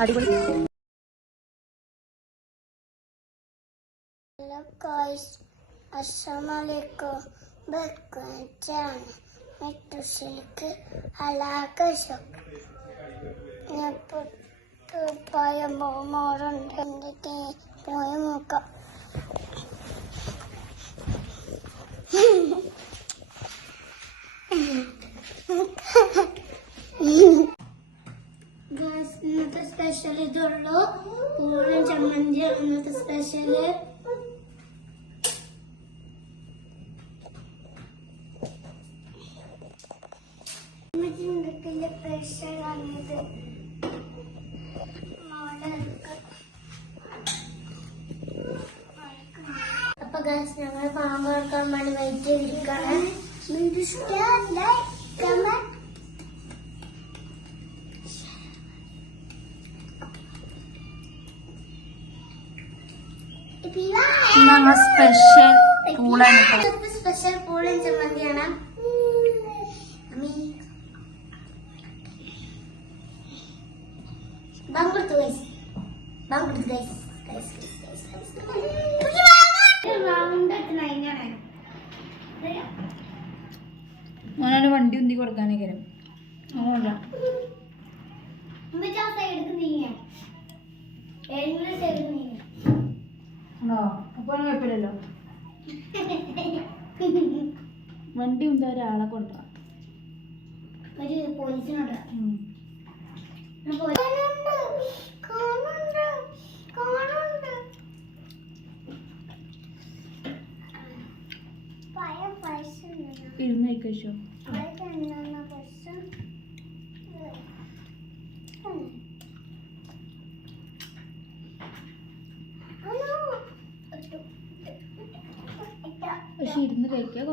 അടിപൊളി. Itu silik alaga shop. ഞാൻ പോയ മോറുണ്ട് എന്നിട്ട് പോയ നോക്കാം ഇന്നത്തെ സ്പെഷ്യൽ ഇതുള്ളൂ. പൂളും ചമ്മന്തി ഇന്നത്തെ സ്പെഷ്യൽ സ്പെഷ്യലാണിത് അപ്പൊ ഗായ്സ് ഞങ്ങൾ പാമ്പ് കൊടുക്കാൻ വേണ്ടി വെയിറ്റ് ചെയ്തിരിക്കാണ് ഞങ്ങൾ സ്പെഷ്യൽ പൂളാണ് സ്പെഷ്യൽ പൂളും ചമ്മന്തിയാണ്. ബാങ്കുടുത്തു ഗൈസ് ബാങ്കുടുത്തു ഗൈസ് റൗണ്ട് എങ്ങനെ ഞാനൊരു വണ്ടി ഉന്തി കൊടുക്കാനേ കരം അതുകൊണ്ടാ ഉമ്മച്ചാ കുഴപ്പമില്ലല്ലോ. വണ്ടി ഉണ്ട് ഒരാളെ കൊണ്ടുപോകാം ഒരു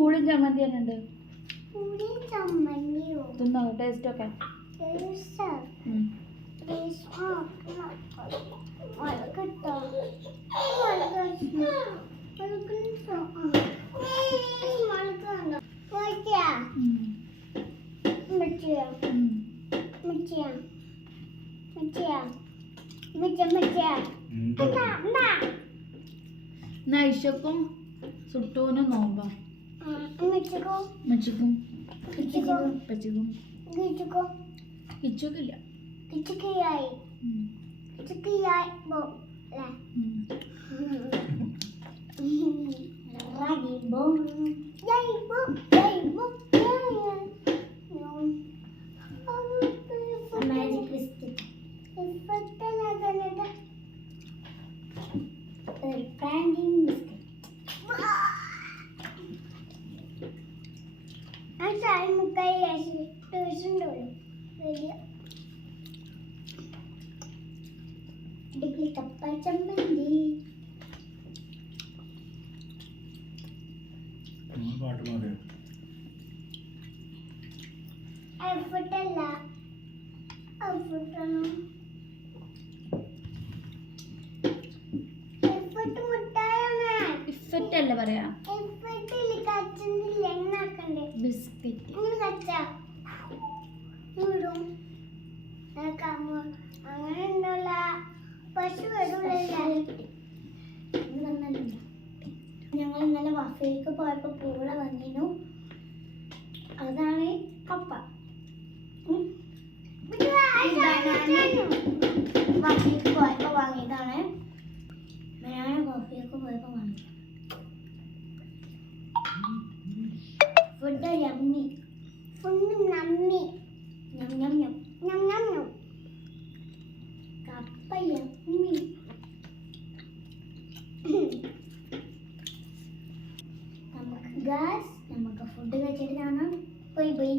തൊട്ട് പൂളും ചമ്മന്തി തന്നെ ഉണ്ട്. തിന്നോ ടേസ്റ്റ് ഒക്കെ? ഉം. സുട്ടൂനും ഉം. ഇന്ന് ഐഷക്കും സുട്ടൂനും നോമ്പാ മച്ചിക്കും പച്ചിക്കും ഇച്ചൊക്കെ ഇല്ല കിച്ചുക്കിയായി ഉം. കിച്ചുക്കിയായി ബോ അല്ലേ ഉം. Rainbow. Rainbow. Rainbow. Magic biscuit. Branding biscuit. ചായ മുക്കായി ടേസ്റ്റുണ്ടല്ലോ വലിയ അടിപൊളി കപ്പ ചമ്മന്തി. പാട്ട് പാടുക എഫട്ടല്ല ഗാസ് നമുക്ക് ഫുഡ് കഴിച്ചിട്ട് കാണാം. പോയി ബൈ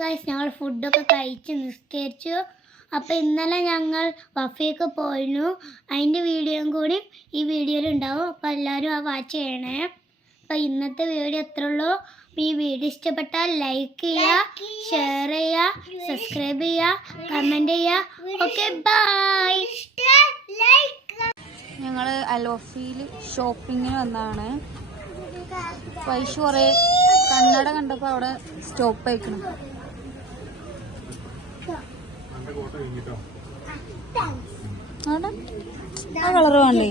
ഗായ്സ് ഞങ്ങൾ ഫുഡൊക്കെ കഴിച്ച് നിസ്കരിച്ചു. അപ്പോൾ ഇന്നലെ ഞങ്ങൾ വഫയൊക്കെ പോയിരുന്നു. അതിന്റെ വീഡിയോയും കൂടി ഈ വീഡിയോയിൽ ഉണ്ടാവും. അപ്പോൾ എല്ലാവരും ആ വാച്ച് ചെയ്യണേ. അപ്പോൾ ഇന്നത്തെ വീഡിയോ എത്ര ഉള്ളൂ. ഈ വീഡിയോ ഇഷ്ടപ്പെട്ടാൽ ലൈക്ക് ചെയ്യുക ഷെയർ ചെയ്യുക സബ്സ്ക്രൈബ് ചെയ്യുക കമന്റ് ചെയ്യുക. ഓക്കെ ബൈ ലൈക്ക് ഞങ്ങൾ അലോഫിയിൽ ഷോപ്പിങ്ങിന് വന്നതാണ്. പൈസ കുറേ കണ്ണട കണ്ടപ്പോൾ അവിടെ സ്റ്റോപ്പ് ആയിക്കണം. ആ കളറ് വേണ്ടേ?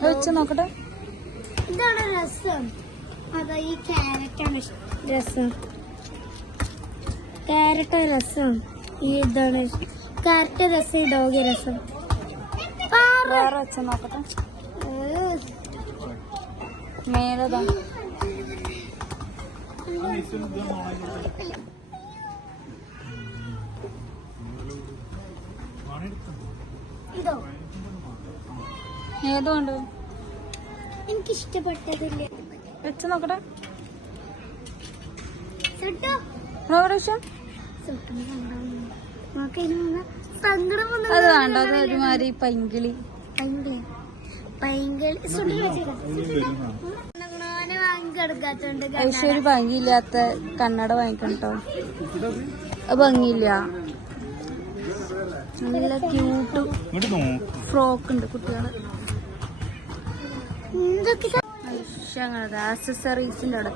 അത് വെച്ച് നോക്കട്ടെ. ഇതാണ് രസം. അതാ ഈ ക്യാരറ്റാണ് രസം. ക്യാരറ്റ് രസം. ഈ ഇതാണ്. ക്യാരറ്റ് രസം ഡോഗി രസം. വേറെ വെച്ച നോക്കട്ടെ. മേലതാ. ഇതോ. ഏത് എനിക്ക് ഇഷ്ടപ്പെട്ടതില്ല വെച്ച് നോക്കട്ടെ. അത് വേണ്ട അത് ഒരുമാതിരി പൈങ്കിളി. പൈസ ഒരു ഭംഗിയില്ലാത്ത കണ്ണട വാങ്ങിക്കണം കേട്ടോ അത്? ഭംഗിയില്ല. നല്ല ക്യൂട്ട് ഫ്രോക്ക് ഉണ്ട് കുട്ടികൾ. എന്തൊക്കെ ആക്സസറീസിന്റെ അവിടെ.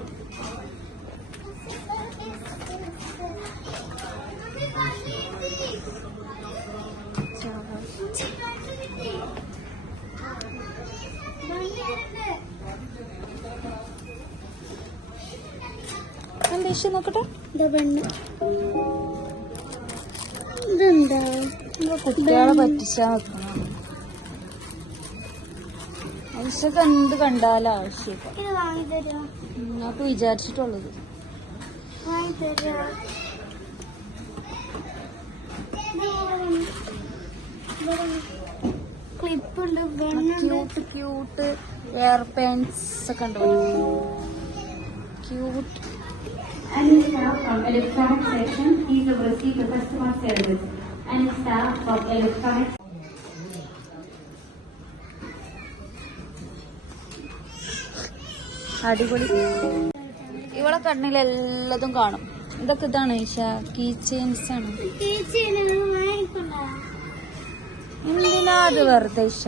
ഇഷ്ടം നോക്കട്ടെ? കുട്ടികളെ പറ്റിച്ചാ വെക്കണം എന്ത് കണ്ടാലും ആവശ്യമില്ല വിചാരിച്ചിട്ടുള്ളത്. ക്യൂട്ട് ക്യൂട്ട് വെയർ പെൻസ് ഒക്കെ ഉണ്ട് cute Any staff from electronic section, please have received the customer service. And his staff from electronic അടിപൊളി ഇവളെ കണ്ണിൽ എല്ലാതും കാണും ഇതൊക്കെ ഇതാണ് ഈശ കീ ചെയിൻസ് ആണ് എന്തിനാ അത് വെറുതെ ഈശ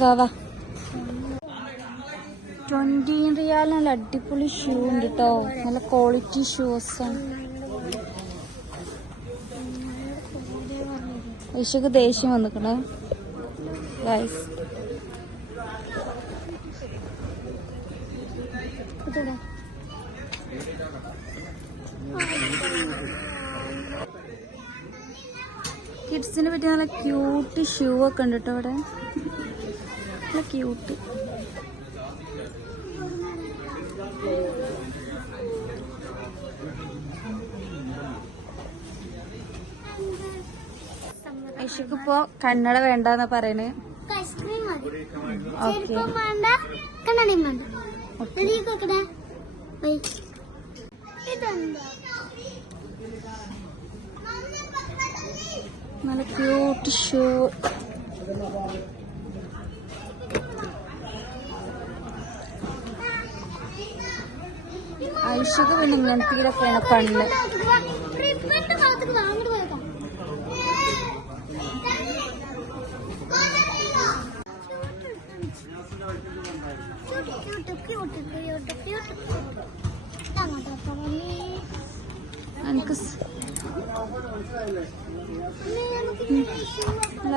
വാ വാ ട്വന്റി റിയാൽ നല്ല അടിപൊളി ഷൂ ഉണ്ട് കേട്ടോ നല്ല ക്വാളിറ്റി ഷൂസ് ഈശക്ക് ദേഷ്യം വന്നിക്കണേ. ഗൈസ് കിഡ്സിന് പറ്റിയ നല്ല ക്യൂട്ട് ഷൂ ഒക്കെ ഉണ്ട് കേട്ടോ ഇവിടെ. നല്ല ക്യൂട്ട് ഐഷക്ക് ഇപ്പോ കന്നഡ വേണ്ടെന്നാ പറയണേ ഐസ്ക്രീം മതി ഓക്കെ ചെരുപ്പം വേണ്ട കണ്ണടയും വേണ്ട റെഡിയൊക്കെ കണ്ണട വേണ്ടെന്ന് ഇതെന്താ? നല്ല ക്യൂട്ട് ഷൂ ഐഷക്ക് പിന്നെ ഇങ്ങനത്തെ ഇതൊക്കെയാണ് കണ്ണ്.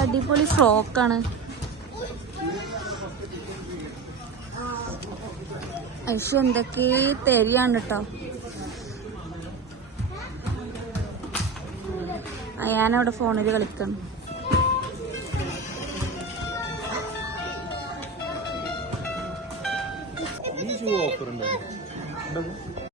അടിപൊളി ഫ്രോക്കാണ് ഐഷ എന്തൊക്കെ തെരിയാണ് കേട്ടോ ഞാനവിടെ ഫോണിൽ കളിക്കണം. ഓഫർ ഉണ്ടായിരുന്നു